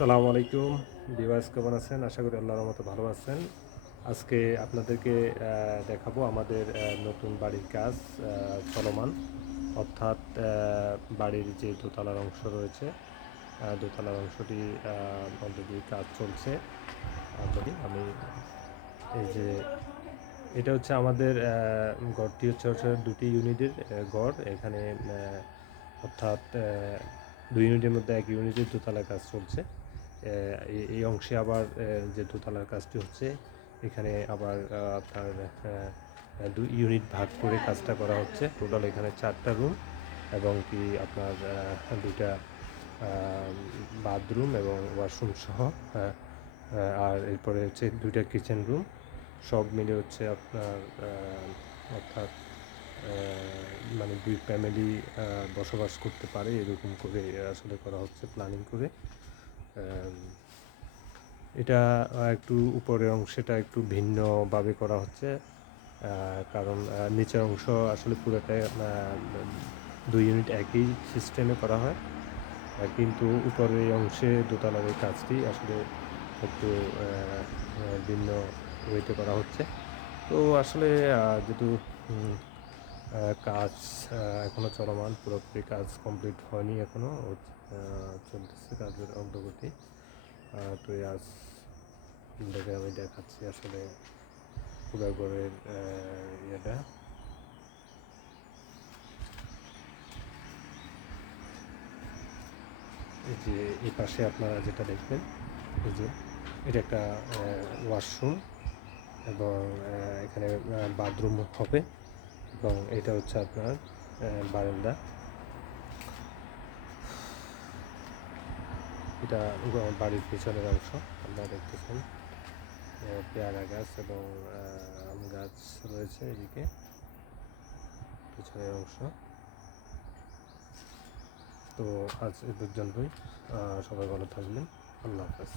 আসসালামু আলাইকুম। বিভাস কেমন আছেন? আশা করি আল্লাহর মতো ভালো আছেন। আজকে আপনাদেরকে দেখাবো আমাদের নতুন বাড়ির কাজ চলমান। অর্থাৎ বাড়ির যে দোতলার অংশ রয়েছে দোতলার অংশটি অলরেডি কাজ চলছে। আমি এই যে, এটা হচ্ছে আমাদের গড়টি হচ্ছে হচ্ছে দুটি ইউনিটের গড় এখানে অর্থাৎ দুই ইউনিটের মধ্যে এক ইউনিটের দোতলার কাজ চলছে। এই- অংশে আবার যে দোতলার কাজটি হচ্ছে, এখানে আবার আপনার দুই ইউনিট ভাগ করে কাজটা করা হচ্ছে। টোটাল এখানে চারটা রুম এবং কি আপনার দুইটা বাথরুম এবং ওয়াশরুম সহ আর এরপরে হচ্ছে দুইটা কিচেন রুম সব মিলে হচ্ছে আপনার অর্থাৎ মানে দুই ফ্যামিলি বসবাস করতে পারে, এরকম করে আসলে করা হচ্ছে প্ল্যানিং করে। এটা একটু উপরের অংশটা একটু ভিন্নভাবে করা হচ্ছে কারণ নিচের অংশ আসলে পুরোটাই দুই ইউনিট একই সিস্টেমে করা হয় কিন্তু উপরের অংশে দোতলার এই কাজটি আসলে একটু ভিন্ন ওয়েতে করা হচ্ছে। তো আসলে যেহেতু কাজ আহ, এখনও চলমান পুরোপুরি কাজ কমপ্লিট হয়নি এখনও আহ, চলতেছে কাজের অগ্রগতি। তো আজ দেখে আমি দেখাচ্ছি আসলে পুরাগড়ের ইয়েটা। যে এই পাশে আপনারা যেটা দেখবেন এই যে এটা একটা ওয়াশরুম এবং এখানে বাথরুম হবে। এবং এটা হচ্ছে আপনার বারান্দা। এটা বাড়ির পিছনের অংশ, আপনারা দেখতেছেন। পেয়ারা গাছ এবং আম গাছ রয়েছে এদিকে, পিছনের অংশ। তো আজ এ পর্যন্তই সবাই ভালো থাকবেন। আল্লাহ হাফেজ।